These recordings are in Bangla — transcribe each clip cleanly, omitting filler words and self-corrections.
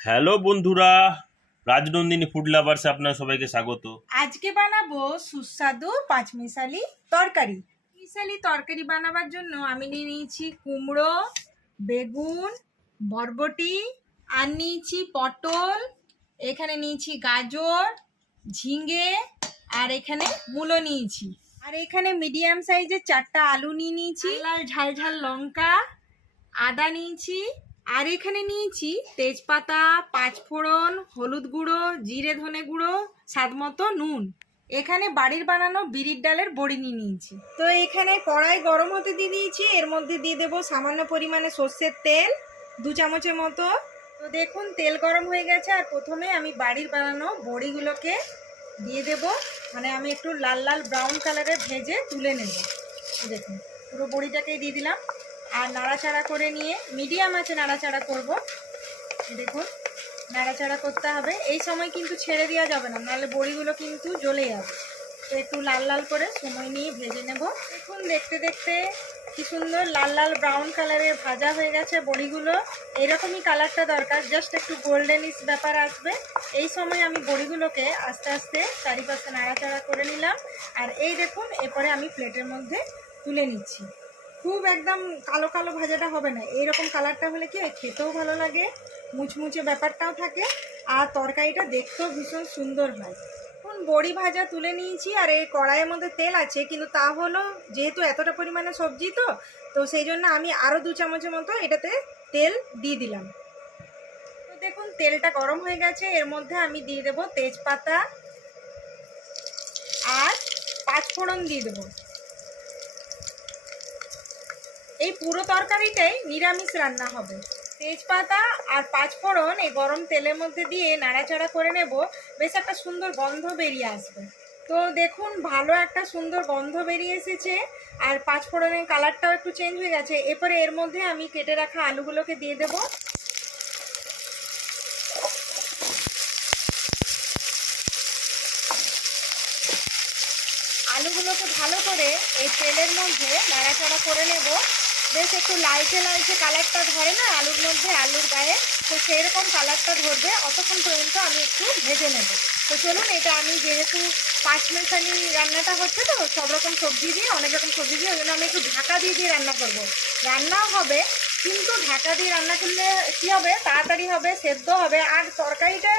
হ্যালো বন্ধুরা, রাজনন্দিনী ফুড লাভার্সে আপনার সবাইকে স্বাগত। আজকে বানাবো সুস্বাদু পাঁচমিশালি তরকারি। মিশালি তরকারি বানাবার জন্য আমি নিয়ে নিয়েছি কুমড়ো, বেগুন, বরবটি, আর নিয়েছি পটল, এখানে নিয়েছি গাজর, ঝিঙে, আর এখানে মূলো নিয়েছি। আর এখানে মিডিয়াম সাইজের 4টা আলু নিয়ে নিয়েছি, লাল ঝাল ঝাল লঙ্কা, আদা নিয়েছি, আর এখানে নিয়েছি তেজপাতা, পাঁচফোড়ন, হলুদ গুঁড়ো, জিরে ধনে গুঁড়ো, স্বাদ মতো নুন। এখানে বাড়ির বানানো বিরির ডালের বড়ি নিয়ে নিয়েছি। তো এখানে কড়াই গরম হতে দিয়ে দিয়েছি, এর মধ্যে দিয়ে দেবো সামান্য পরিমাণে সর্ষের তেল 2 চামচের মতো। তো দেখুন তেল গরম হয়ে গেছে, আর প্রথমে আমি বাড়ির বানানো বড়িগুলোকে দিয়ে দেব। মানে আমি একটু লাল লাল ব্রাউন কালারে ভেজে তুলে নেব। দেখুন পুরো বড়িটাকেই দিয়ে দিলাম, আর নাড়াচাড়া করে নিয়ে মিডিয়াম আছে নাড়াচাড়া করব। দেখুন নাড়াচাড়া করতে হবে, এই সময় কিন্তু ছেড়ে দেওয়া যাবে না, নাহলে বড়িগুলো কিন্তু জ্বলে যাবে। তো একটু লাল লাল করে সময় নিয়ে ভেজে নেব। দেখুন দেখতে দেখতে কি সুন্দর লাল লাল ব্রাউন কালারের ভাজা হয়ে গেছে বড়িগুলো। এরকমই কালারটা দরকার, জাস্ট একটু গোল্ডেনিশ ব্যাপার আসবে। এই সময় আমি বড়িগুলোকে আস্তে আস্তে চারিপাশে নাড়াচাড়া করে নিলাম। আর এই দেখুন এরপরে আমি প্লেটের মধ্যে তুলে নিচ্ছি। খুব একদম কালো কালো ভাজাটা হবে না, এইরকম কালারটা হলে কি খেতেও ভালো লাগে, মুচমুচে ব্যাপারটাও থাকে, আর তরকারিটা দেখতেও ভীষণ সুন্দর হয়। এখন বড়ি ভাজা তুলে নিয়েছি, আর এই কড়াইয়ের মধ্যে তেল আছে, কিন্তু তা হলো যেহেতু এতটা পরিমাণে সবজি তো সেই জন্য আমি আরও 2 চামচের মতো এটাতে তেল দিয়ে দিলাম। তো দেখুন তেলটা গরম হয়ে গেছে, এর মধ্যে আমি দিয়ে দেবো তেজপাতা আর পাঁচফোড়ন দিয়ে দেবো। এই পুরো তরকারিটাই নিরামিষ রান্না হবে। তেজপাতা আর পাঁচফোড়ন এই গরম তেলের মধ্যে দিয়ে নাড়াচাড়া করে নেব, বেশ একটা সুন্দর গন্ধ বেরিয়ে আসবে। তো দেখুন ভালো একটা সুন্দর গন্ধ বেরিয়ে এসেছে, আর পাঁচফোড়নের কালারটাও একটু চেঞ্জ হয়ে গেছে। এরপরে এর মধ্যে আমি কেটে রাখা আলুগুলোকে দিয়ে দেব। আলুগুলোকে ভালো করে এই তেলের মধ্যে নাড়াচাড়া করে নেব। বেশ একটু লালচে লালচে কালারটা ধরে না আলুর মধ্যে, আলুর গায়ে, তো সেই রকম কালারটা ধরবে, অতক্ষণ পর্যন্ত আমি একটু ভেজে নেব। তো চলুন, এটা আমি যেহেতু পাঁচমিশালি রান্নাটা হচ্ছে, তো সব রকম সবজি দিয়ে, অনেক রকম সবজি দিয়ে, ওই জন্য আমি একটু ঢাকা দিয়ে দিয়ে রান্না করব। রান্নাও হবে, কিন্তু ঢাকা দিয়ে রান্না করলে কী হবে, তাড়াতাড়ি হবে, সেদ্ধ হবে, আর তরকারিটা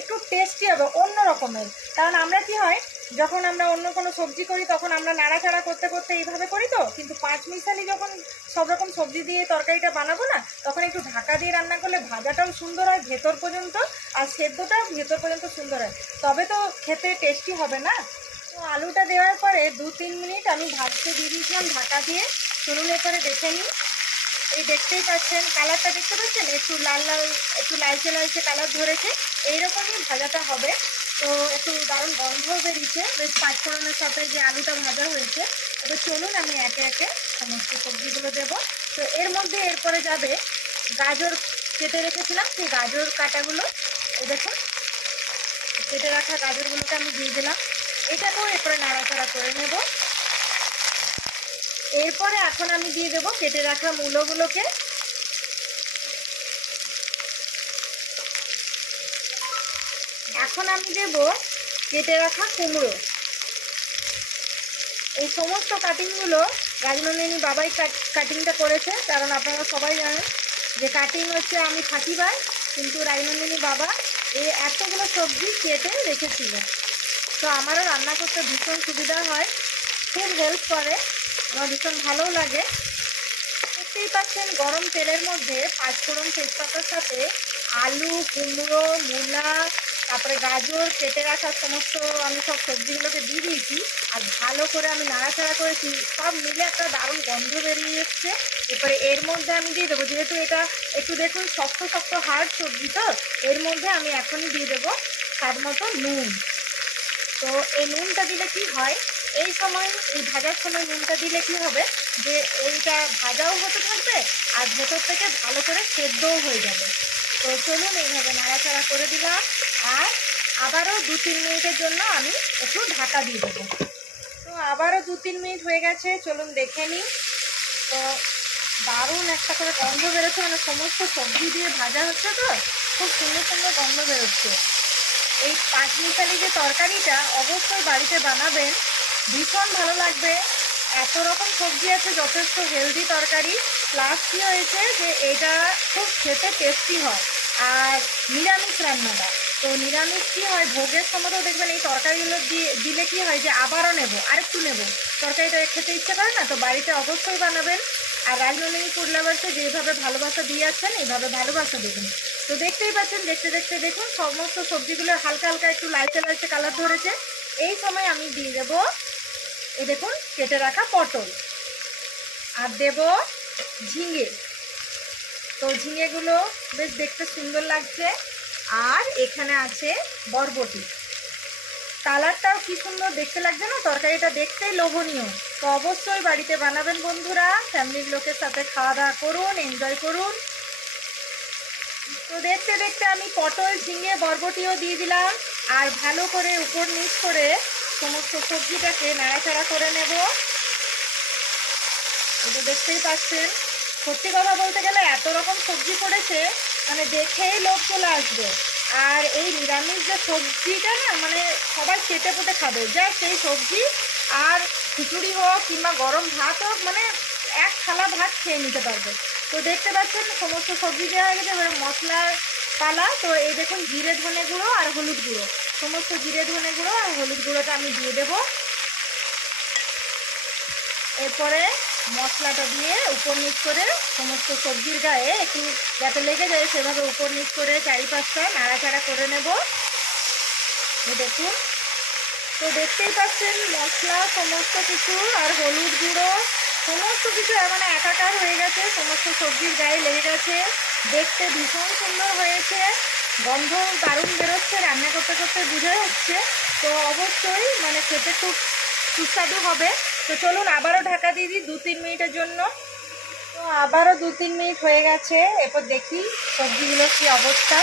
একটু টেস্টি হবে অন্য রকমের। কারণ আমরা কি হয়, যখন আমরা অন্য কোনো সবজি করি তখন আমরা নাড়াচাড়া করতে করতে এইভাবে করি, তো কিন্তু পাঁচমিশালি যখন সব রকম সবজি দিয়ে তরকারিটা বানাবো না, তখন একটু ঢাকা দিয়ে রান্না করলে ভাজাটাও সুন্দর হয় ভেতর পর্যন্ত, আর সেদ্ধটাও ভেতর পর্যন্ত সুন্দর হয়, তবে তো খেতে টেস্টি হবে না। তো আলুটা দেওয়ার পরে 2-3 মিনিট আমি ভাজতে দিয়ে দিয়েছিলাম ঢাকা দিয়ে। চলুন এরপরে দেখে নিই। এই দেখতেই পাচ্ছেন কালারটা, দেখতে পাচ্ছেন একটু লাল লাল, একটু লালচে লালচে কালার ধরেছে, এইরকমই ভাজাটা হবে। তো একটু দারুণ গন্ধও বেরিয়েছে বেশ পাঁচফোড়নের সাথে যে আলুটা ভাজা হয়েছে। এবার চলুন আমি একে একে সমস্ত সবজিগুলো দেব। তো এর মধ্যে এরপরে যাবে গাজর, কেটে রেখেছিলাম সেই গাজর কাটাগুলো। এই দেখুন কেটে রাখা গাজরগুলোকে আমি দিয়ে দিলাম। এটাকেও এরপরে নাড়াচাড়া করে নেব। এরপরে এখন আমি দিয়ে দেবো কেটে রাখা মূলোগুলোকে। এখন আমি দেব কেটে রাখা কুমড়ো। এই সমস্ত কাটিংগুলো রাজনন্দিনী বাবাই কাটিংটা করেছে, কারণ আপনারা সবাই জানেন যে কাটিং হচ্ছে আমি ফাঁকিবার, কিন্তু রাজনন্দিনী বাবা এই এতগুলো সবজি কেটে রেখেছিল। তো আমারও রান্না করতে ভীষণ সুবিধা হয়, খুব হেল্প করে, আমার ভীষণ ভালোও লাগে। দেখতেই পাচ্ছেন গরম তেলের মধ্যে পাঁচফোড়ন তেজপাতার সাথে আলু, কুমড়ো, মূলা, তারপরে গাজর, কেটে রাখা সমস্ত আমি সব সবজিগুলোকে দিয়ে দিয়েছি, আর ভালো করে আমি নাড়াচাড়া করেছি, সব মিলে একটা দারুণ গন্ধ বেরিয়ে এসছে। এরপরে এর মধ্যে আমি দিয়ে দেবো, যেহেতু এটা একটু দেখুন শক্ত শক্ত হার্ড সবজি, তো এর মধ্যে আমি এখনই দিয়ে দেবো স্বাদ মতো নুন। তো এই নুনটা দিলে কি হয়, এই সময় এই ভাজার সময় নুনটা দিলে কি হবে যে এইটা ভাজাও হতে থাকবে, আর ভেতর থেকে ভালো করে সেদ্ধও হয়ে যাবে। তো চলুন এইভাবে নাড়াচাড়া করে দিলাম, আর আবারও 2-3 মিনিটের জন্য আমি একটু ঢাকা দিয়ে দেবো। তো আবারও 2-3 মিনিট হয়ে গেছে, চলুন দেখে নিই। তো দারুণ একটা করে গন্ধ বেরোচ্ছে, মানে সমস্ত সবজি দিয়ে ভাজা হচ্ছে, তো খুব সুন্দর সুন্দর গন্ধ বেরোচ্ছে। এই পাঁচমিশালি যে তরকারিটা অবশ্যই বাড়িতে বানাবেন, ভীষণ ভালো লাগবে। এত রকম সবজি আছে, যথেষ্ট হেলদি তরকারি, প্লাস কি হয়েছে যে এটা খুব খেতে টেস্টি হয়। আর নিরামিষ রান্নাটা, তো নিরামিষ কি হয় ভোগের সময়তেও দেখবেন এই তরকারিগুলো দিলে কি হয় যে আবারও নেব, আরেকটু নেব, তরকারিটা খেতে ইচ্ছে করে না। তো বাড়িতে অবশ্যই বানাবেন। আর রাজনন্দিনী ফুড লাভার্সে যেভাবে ভালোবাসা দিয়ে যাচ্ছেন এইভাবে ভালোবাসা দেবেন। তো দেখতেই পাচ্ছেন, দেখতে দেখতে দেখুন সমস্ত সবজিগুলো হালকা হালকা একটু লালচে লালচে কালার ধরেছে। এই সময় আমি দিয়ে দেব এই দেখুন কেটে রাখা পটল, আর দেব ঝিঙে। তো ঝিঙেগুলো বেশ দেখতে সুন্দর লাগছে। আর এখানে আছে বরবটি, কালারটাও কি সুন্দর দেখতে লাগছে না, তরকারিটা দেখতেই লোভনীয়। তো অবশ্যই বাড়িতে বানাবেন বন্ধুরা, ফ্যামিলির লোকের সাথে খাওয়া দাওয়া করুন, এনজয় করুন। তো দেখতে দেখতে আমি পটল, ঝিঙে, বরবটিও দিয়ে দিলাম। আর ভালো করে উপর নিচ করে সমস্ত সবজিটাকে নাড়াচাড়া করে নেব। এটা দেখতেই পাচ্ছেন, সত্যি কথা বলতে গেলে এত রকম সবজি করেছে, মানে দেখেই লোভ চলে আসবে। আর এই নিরামিষ যে সবজিটা না, মানে সবাই চেটে পুটে খাবে, যা সেই সবজি আর খিচুড়ি হোক কিংবা গরম ভাত হোক, মানে এক থালা ভাত খেয়ে নিতে পারবে। তো দেখতে পাচ্ছেন সমস্ত সবজি দেওয়া হয়ে গেছে, এবার মশলার পালা। তো এই দেখুন জিরে ধনে গুঁড়ো আর হলুদ গুঁড়ো, সমস্ত জিরে ধনে গুঁড়ো আর হলুদ গুঁড়োটা আমি দিয়ে দেবো। এরপরে মশলাটা দিয়ে উপর নিচ করে সমস্ত সবজির গায়ে একটু যাতে লেগে যায় সেভাবে উপর নিচ করে চারিপাশটা নাড়াচাড়া করে নেব। দেখুন, তো দেখতেই পাচ্ছেন মশলা সমস্ত কিছু আর হলুদ গুঁড়ো সমস্ত কিছু মানে একাকার হয়ে গেছে, সমস্ত সবজির গায়ে লেগে গেছে। দেখতে ভীষণ সুন্দর হয়েছে, গন্ধ দারুণ বেরোচ্ছে, রান্না করতে করতে বোঝা যাচ্ছে। তো অবশ্যই মানে খেতে খুব সুস্বাদু হবে। তো চলুন আবারও ঢাকা দিয়ে দিই 2-3 মিনিটের জন্য। তো আবারও 2-3 মিনিট হয়ে গেছে, এরপর দেখি সবজিগুলোর কী অবস্থা।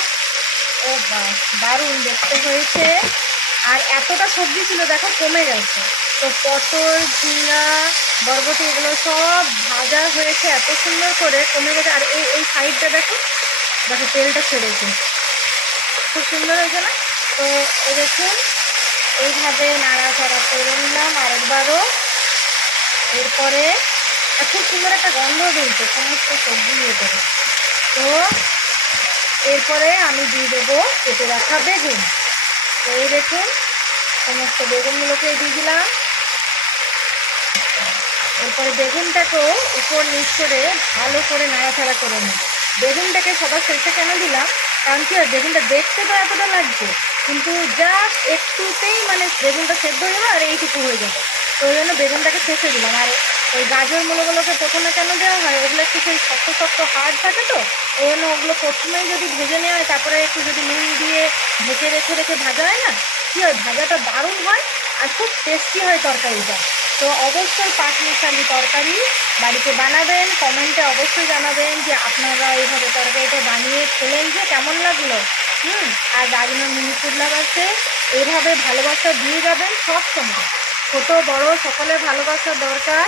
ও বাহ, দারুণ দেখতে হয়েছে। আর এতটা সবজি ছিল দেখো কমে গেছে। তো পটল, ঝিঙ্গা, বরবটি এগুলো সব ভাজা হয়েছে, এত সুন্দর করে কমে গেছে। আর এই সাইডটা দেখো, দেখো তেলটা ছেড়েছে, খুব সুন্দর হয়েছে না? তো এই দেখুন এইভাবে নাড়াচাড়া করে নিলাম আরেকবারও। এরপরে খুব সুন্দর একটা গন্ধ বেরোচ্ছে সমস্ত সবজির ভেতরে। তো এরপরে আমি দিয়ে দেবো কেটে রাখা বেগুন। তো এই দেখুন সমস্ত বেগুনগুলোকে দিয়ে দিলাম। এরপরে বেগুনটাকেও উপর নিচ করে ভালো করে নাড়াচাড়া করে নেব। বেগুনটাকে সবার শেষে কেন দিলাম, কারণ কি হয় বেগুনটা দেখতে তো এতটা লাগছে, কিন্তু জাস্ট একটুতেই মানে বেগুনটা সেদ্ধ হয়ে যাবে আর এইটুকু হয়ে যাবে। তো ওই জন্য বেগুনটাকে শেষে দিলাম। আর ওই গাজর মূলগুলোকে প্রথমে কেন দেওয়া হয়, ওগুলো একটু সেই শক্ত শক্ত হাড় থাকে, তো ওই জন্য ওগুলো প্রথমেই যদি ভেজে নেওয়া হয়, তারপরে একটু যদি নুন দিয়ে ঢেকে রেখে রেখে ভাজা হয় না, কী হয় ভাজাটা দারুণ হয় আর খুব টেস্টি হয় তরকারিটা। তো অবশ্যই পাঁচমিশালি তরকারি বাড়িতে বানাবেন, কমেন্টে অবশ্যই জানাবেন যে আপনারা এইভাবে তরকারিটা বানিয়ে খেলেন যে কেমন লাগলো। আর রাজনন্দিনী ফুড লাভার্সে এইভাবে ভালোবাসা দিয়ে যাবেন সব সময়, ছোট বড় সকলের ভালোবাসা দরকার।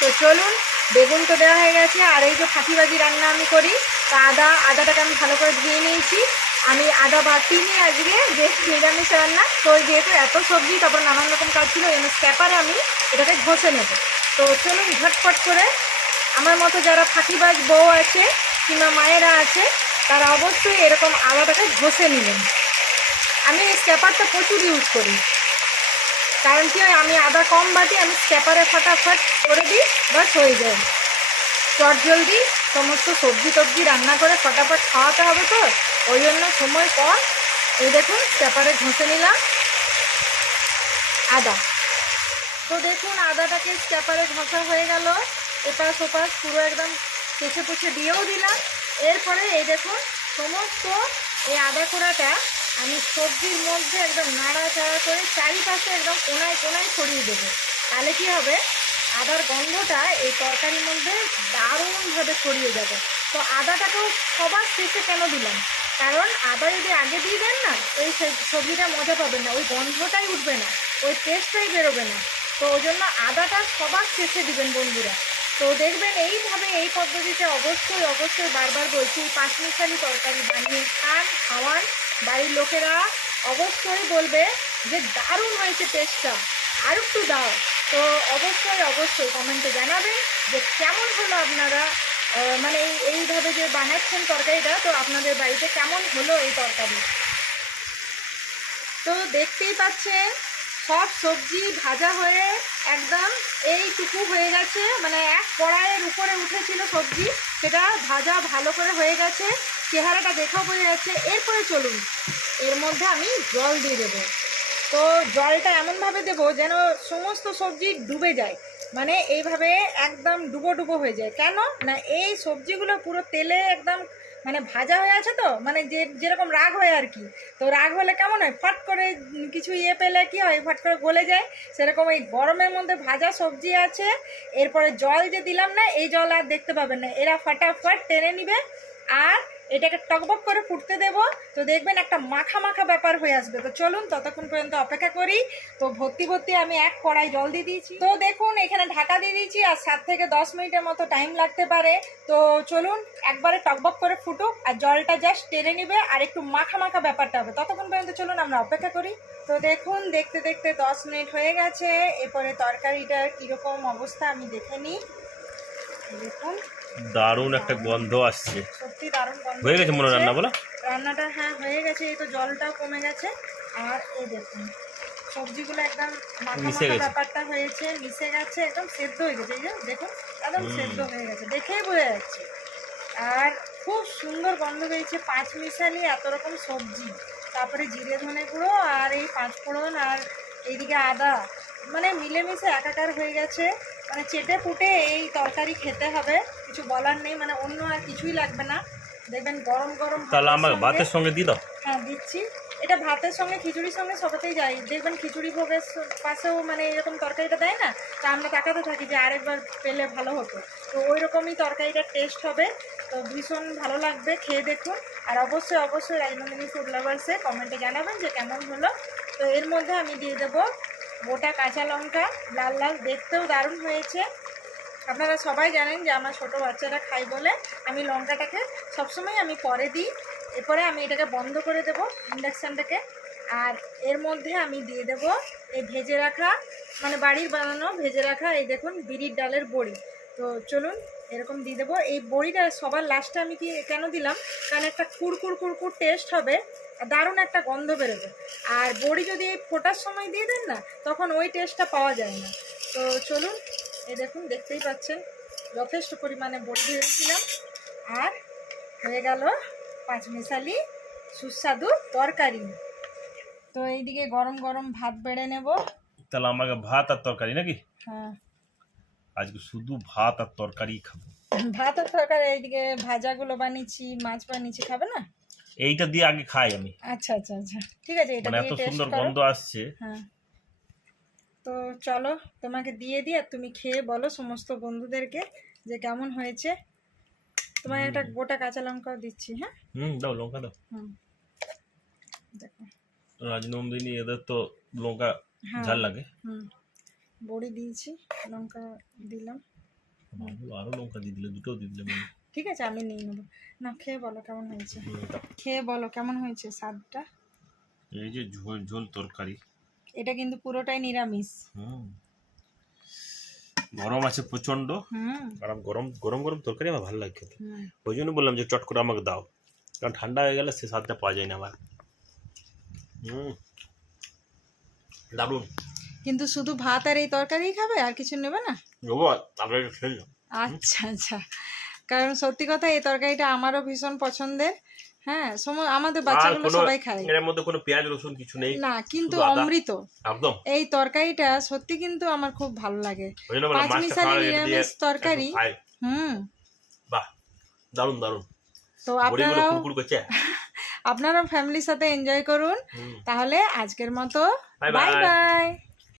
তো চলুন, বেগুন তো দেওয়া হয়ে গেছে। আর এই যে ফাঁকিবাজি রান্না আমি করি, তা আদাটাকে আমি ভালো করে ধুয়ে নিয়েছি। আমি আদা বাটিনি আজকে, যে নিরামিষ রান্না, তো যেহেতু এত সবজি তারপর নানান রকম কাজ ছিল, এমনি স্ক্যাপারে আমি এটাকে ঘষে নেব। তো চলুন ঝটফট করে, আমার মতো যারা ফাঁকিবাজ বউ আছে কিংবা মায়েরা আছে তারা অবশ্যই এরকম আদাটাকে ঘষে নেবেন। আমি এই স্ক্যাপারটা প্রচুর ইউজ করি, কারণ কি হয় আমি আদা কম বাটি, আমি স্ক্যাপারে ফটাফট করে দিই, বাস হয়ে যায়। চট জলদি সমস্ত সবজি টবজি রান্না করে ফটাফট খাওয়াতে হবে, তো ওই জন্য সময় কম। এই দেখুন স্ক্যাপারে ঘষে নিলাম আদা। তো দেখুন আদাটাকে স্ক্যাপারে ঘষা হয়ে গেল, এপাশ ওপাশ পুরো একদম কেচে পুছে দিয়েও দিলাম। এরপরে এই দেখুন সমস্ত এই আদা কোড়াটা আমি সবজির মধ্যে একদম নাড়াচাড়া করে চারিপাশে একদম কোনায় কোনায় ছড়িয়ে দেবো। তাহলে কী হবে, আদার গন্ধটা এই তরকারির মধ্যে দারুণভাবে ছড়িয়ে যাবে। তো আদাটাকেও সবার শেষে কেন দিলাম, কারণ আদা যদি আগে দিয়ে দেন না, ওই সবজিটা মজা পাবেন না, ওই গন্ধটাই উঠবে না, ওই টেস্টটাই বেরোবে না। তো ওই জন্য আদাটা সবার শেষে দিবেন বন্ধুরা। তো দেখবেন এইভাবে এই পদ্ধতিতে অবশ্যই অবশ্যই বারবার বলছি এই পাঁচমিশালি তরকারি বানিয়ে খাওয়ান, বাড়ির লোকেরা অবশ্যই বলবে যে দারুণ হয়েছে টেস্টটা, আর একটু দাও। তো অবশ্যই অবশ্যই কমেন্টে জানাবেন যে কেমন হলো আপনারা মানে এইভাবে যে বানাচ্ছেন তরকারিটা, তো আপনাদের বাড়িতে কেমন হলো এই তরকারি। তো দেখতেই পাচ্ছেন সব সবজি ভাজা হয়ে একদম এইটুকু হয়ে গেছে, মানে এক কড়াইয়ের উপরে উঠেছিল সবজি, সেটা ভাজা ভালো করে হয়ে গেছে, চেহারাটা দেখা বোঝা যাচ্ছে। এরপরে চলুন এর মধ্যে আমি জল দিয়ে দেবো। তো জলটা এমনভাবে দেবো যেন সমস্ত সবজি ডুবে যায়, মানে এইভাবে একদম ডুবো ডুবো হয়ে যায়। কেন না এই সবজিগুলো পুরো তেলে একদম মানে ভাজা হয়ে আছে, তো মানে যেরকম রাগ হয় আর কি। তো রাগ হলে কেমন হয়, ফট করে কিছু পেলে কি হয়, ফট করে গলে যায়। সেরকম এই গরমের মধ্যে ভাজা সবজি আছে, এরপরে জল যে দিলাম না, এই জল আর দেখতে পাবেন না, এরা ফটাফট টেনে নিবে। আর এটাকে টকবক করে ফুটতে দেব, তো দেখবেন একটা মাখা মাখা ব্যাপার হয়ে আসবে। তো চলুন ততক্ষণ পর্যন্ত অপেক্ষা করি। তো ভর্তি ভর্তি আমি এক কড়াই জল দিয়ে দিয়েছি। তো দেখুন এখানে ঢাকা দিয়ে দিয়েছি, আর 7 থেকে 10 মিনিটের মতো টাইম লাগতে পারে। তো চলুন একবারে টকবক করে ফুটুক, আর জলটা জাস্ট টেনে নিবে, আর একটু মাখা মাখা ব্যাপারটা হবে। ততক্ষণ পর্যন্ত চলুন আমরা অপেক্ষা করি। তো দেখুন দেখতে দেখতে 10 মিনিট হয়ে গেছে। এরপরে তরকারিটার কীরকম অবস্থা আমি দেখে নিই। দেখুন দারুণ একটা গন্ধ আসছে, সত্যি দারুণ গন্ধ হয়ে গেছে মনে রান্না বলো। রান্নাটা হ্যাঁ হয়ে গেছে, এই তো জলটাও কমে গেছে। আর এই দেখুন সবজিগুলো একদম মাখা মিশে মাখা গেছে। ব্যাপারটা হয়েছে, মিশে গেছে, একদম সেদ্ধ হয়ে গেছে। এই যে দেখুন একদম সেদ্ধ হয়ে গেছে, দেখেই বোঝা যাচ্ছে। আর খুব সুন্দর গন্ধ বেরিয়েছে, পাঁচমিশালি এত রকম সবজি, তারপরে জিরে ধনে গুঁড়ো আর এই পাঁচফোড়ন আর এইদিকে আদা, মানে মিলেমিশে একাকার হয়ে গেছে। মানে চেটে ফুটে এই তরকারি খেতে হবে, কিছু বলার নেই, মানে অন্য আর কিছুই লাগবে না। দেখবেন গরম গরম তাহলে আমার ভাতের সঙ্গে দিয়ে দাও। হ্যাঁ দিচ্ছি, এটা ভাতের সঙ্গে খিচুড়ির সঙ্গে সবাতেই যায়। দেখবেন খিচুড়ি ভোগের পাশেও মানে এরকম তরকারিটা দেয় না, তা আমরা তাকাতে থাকি যে আরেকবার পেলে ভালো হতো। তো ওই রকমই তরকারিটার টেস্ট হবে, তো ভীষণ ভালো লাগবে, খেয়ে দেখুন। আর অবশ্যই অবশ্যই রাজনন্দিনী ফুড লাভার্সে কমেন্টে জানাবেন যে কেমন হলো। তো এর মধ্যে আমি দিয়ে দেবো গোটা কাঁচা লঙ্কা, লাল লাল, দেখতেও দারুণ হয়েছে। আপনারা সবাই জানেন যে আমার ছোটো বাচ্চারা খাই বলে আমি লঙ্কাটাকে সবসময় আমি পরে দিই। এরপরে আমি এটাকে বন্ধ করে দেব ইন্ডাকশানটাকে। আর এর মধ্যে আমি দিয়ে দেব এই ভেজে রাখা, মানে বাড়ির বানানো ভেজে রাখা, এই দেখুন বিরির ডালের বড়ি। তো চলুন এরকম দিয়ে দেবো। এই বড়িটা সবার লাস্টে আমি কেন দিলাম, কারণ একটা কুড়কুড় কুড়কুড় টেস্ট হবে, দারুণ একটা গন্ধ বেরোবে। আর বড়ি যদি ফোটার সময় দিয়ে দেন না, তখন ওই টেস্টটা পাওয়া যায় না। তো চলুন এই দেখুন দেখতেই পাচ্ছেন যথেষ্ট পরিমাণে বড়ি দিয়েছিলাম, আর হয়ে গেল পাঁচমিশালি সুস্বাদু তরকারি। তো এইদিকে গরম গরম ভাত বেড়ে নেব। তাহলে আমাকে ভাত আর তরকারি নাকি? হ্যাঁ আজকে শুধু ভাত আর তরকারি খাবো। ভাত আর তরকারি, এইদিকে ভাজাগুলো বানিয়েছি, মাছ বানিয়েছি, খাবে না? এইটা দিয়ে আগে খাই আমি, আচ্ছা আচ্ছা আচ্ছা ঠিক আছে, এটা মানে দিয়ে এত টেস্ট সুন্দর করো। গন্ধ আসছে। হ্যাঁ তো চলো তোমাকে দিয়ে দিই, আর তুমি খেয়ে বলো সমস্ত বন্ধুদেরকে যে কেমন হয়েছে। তোমার একটা গোটা কাঁচা লঙ্কাও দিচ্ছি। হ্যাঁ দাও লঙ্কা দাও। হুম দেখো রাজনন্দিনী এদের তো লঙ্কা হ্যাঁ ঝাল লাগে। বড়ি দিয়েছি, লঙ্কা দিলাম। আরো লঙ্কা দিয়ে দিলে, দুটো দিয়ে দিলে। ঠিক আছে আমি নিয়ে নেবো। না খেয়ে বলো কেমন হয়েছে, খেয়ে বলো কেমন হয়েছে স্বাদটা। এই যে ঝোল ঝোল তরকারি, এটা কিন্তু পুরোটাই নিরামিষ। গরম আছে প্রচন্ড, আর গরম গরম গরম তরকারি আমার ভালো লাগে খেতে। ওই জন্য বললাম যে চট করে আমাকে দাও, কারণ ঠান্ডা হয়ে গেলে সে স্বাদটা পাওয়া যায় না আবার। দারুন। কিন্তু শুধু ভাত আর এই তরকারিই খাবে, আর কিছু নেবে না? আচ্ছা আচ্ছা, কারণ সত্যি কথা এই তরকারিটা আমারও ভীষণ পছন্দের। হ্যাঁ আমাদের বাচ্চাগুলো সবাই খায়, এর মধ্যে কোনো পেঁয়াজ রসুন কিছু নেই না, কিন্তু অমৃত একদম। এই তরকারিটা সত্যি কিন্তু আমার খুব ভালো লাগে, পাঁচমিশালি নিরামিষ তরকারি। বাহ দারুন দারুন। তো আপনারাও ফ্যামিলির সাথে এনজয় করুন। তাহলে আজকের মতো বাই বাই।